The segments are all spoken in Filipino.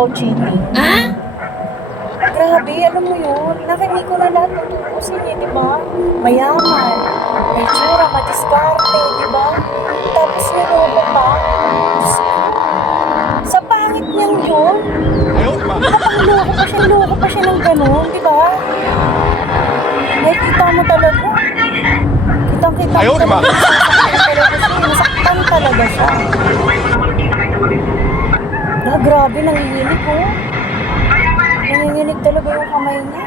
about cheating. Ha? Grabe, alam mo yun. Nakinig ko na lahat ng tutusin niya, di ba? Mayaman, may tsura, madiskarte, di ba? Tapos niloko pa. Sa pangit niyang yun, loko pa siya ng ganun, di ba? Nakikita mo talaga. Kitang-kita mo talaga. Nasaktan talaga siya. Grabe, nanginginig ko. Nanginginig talaga yung kamay niya.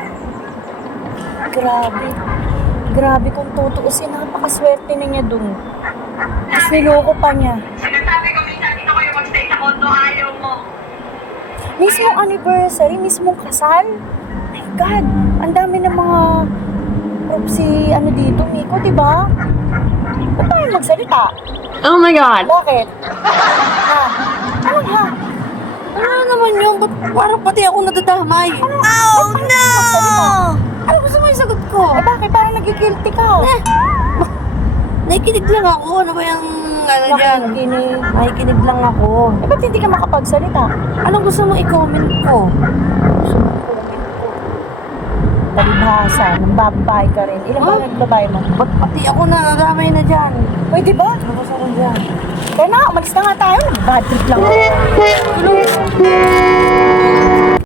Grabe. Grabe kung tutuusin. Napakaswerte na niya dun. Tapos niloko pa niya. Sinasabi ko minsan dito kayo magstay sa kondo, ayaw mo. Mismong anniversary, mismong kasal. My God, ang dami ng mga si dito, Miko, diba? Ba't tayo magsalita? Oh my God. Bakit? Ha? Ano ha? Ano naman yun? Ba't parang pati ako nadadamay? Oh no! Magsalita. Ano gusto mo yung sagot ko? Eh bakit? Parang nagigilty ka. Nakikinig lang ako. Ano ba yung ano dyan? Nakikinig. Nakikinig lang ako. Eh ba't hindi ka makapagsalita? Anong gusto mo i-comment ko? Palibhasa, nang babae ka rin. Ilan ba nagbabae mo? Ba't pati ako nadadamay na dyan? Pwede ba? Labas ako dyan. Kaya na, umalis na nga tayo. Bad trip lang ako.